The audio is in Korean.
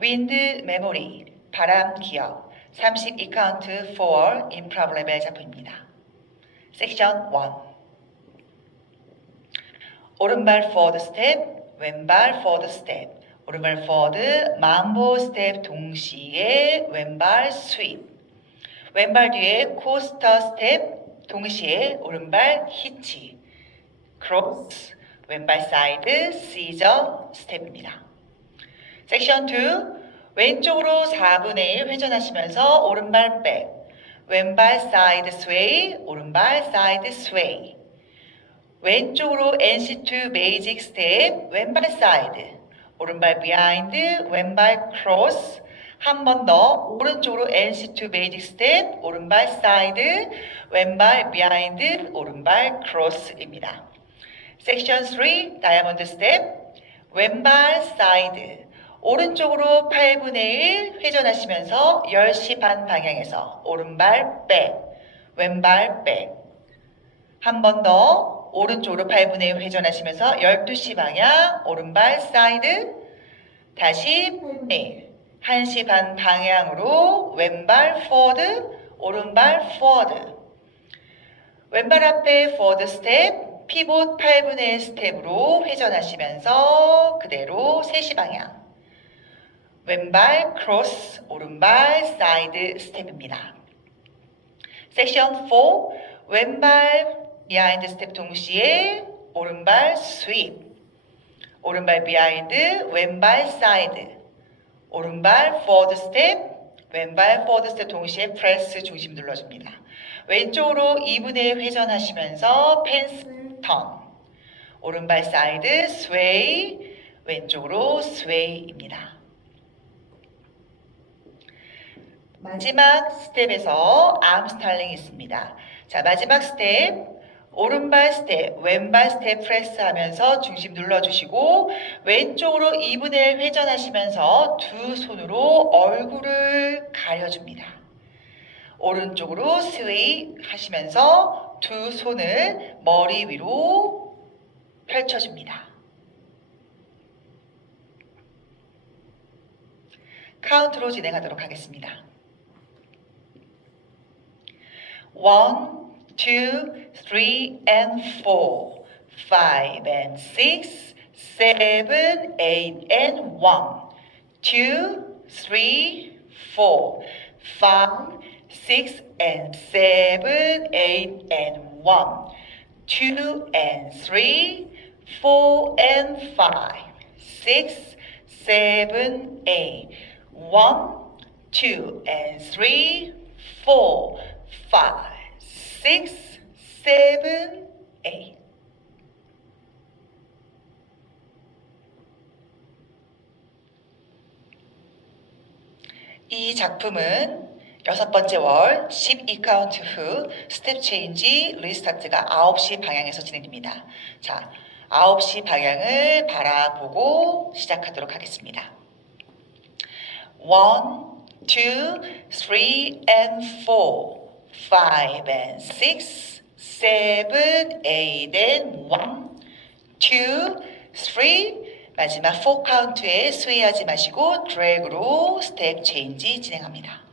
윈드 메모리, 바람 기억, 32카운트 4 인프라블 레벨 작품입니다. 섹션 1 오른발 포워드 스텝, 왼발 포워드 스텝, 오른발 포워드 mambo 스텝 동시에 왼발 스윕, 왼발 뒤에 코스터 스텝 동시에 오른발 히치, 크로스, 왼발 사이드 시저 스텝입니다. 섹션 2 왼쪽으로 4분의 1 회전하시면서 오른발 백, 왼발 사이드 스웨이, 오른발 사이드 스웨이. 왼쪽으로 NC2 베이직 스텝, 왼발 사이드, 오른발 비하인드, 왼발 크로스. 한 번 더 오른쪽으로 NC2 베이직 스텝, 오른발 사이드, 왼발 비하인드, 오른발 크로스입니다. 섹션 3 다이아몬드 스텝, 왼발 사이드, 오른쪽으로 8분의 1 회전하시면서 10시 반 방향에서 오른발 백, 왼발 백. 한 번 더 오른쪽으로 8분의 1 회전하시면서 12시 방향 오른발 사이드 다시 8분의 1 1시 반 방향으로 왼발 포워드 오른발 포워드 왼발 앞에 포워드 스텝 피봇 8분의 1 스텝으로 회전하시면서 그대로 3시 방향 왼발 크로스 오른발 사이드 스텝입니다. 섹션 4 왼발 비하인드 스텝 동시에 오른발 스윕 오른발 비하인드 왼발 사이드 오른발 포워드 스텝 왼발 포워드 스텝 동시에 프레스 중심 눌러줍니다. 왼쪽으로 2분의 1 회전하시면서 펜스 턴 오른발 사이드 스웨이 왼쪽으로 스웨이입니다. 마지막 스텝에서 암 스탈링이 있습니다. 자, 마지막 스텝. 오른발 스텝, 왼발 스텝 프레스 하면서 중심 눌러주시고, 왼쪽으로 2분의 1 회전하시면서 두 손으로 얼굴을 가려줍니다. 오른쪽으로 스웨이 하시면서 두 손을 머리 위로 펼쳐줍니다. 카운트로 진행하도록 하겠습니다. One, two, three, and four, five and six, seven, eight, and one, two, three, four, five, six, and seven, eight, and one, two, and three, four, and five, six, seven, eight, one, two, and three, four, five, six, seven, eight. 이 작품은 여섯 번째 월 12카운트 후 스텝 체인지 리스타트가 9시 방향에서 진행됩니다. 자, 9시 방향을 바라보고 시작하도록 하겠습니다. 1, 2, 3 and 4, 5 and 6, 7, 8 and 1, 2, 3 마지막 4 카운트에 스웨이하지 마시고 드래그로 스텝 체인지 진행합니다.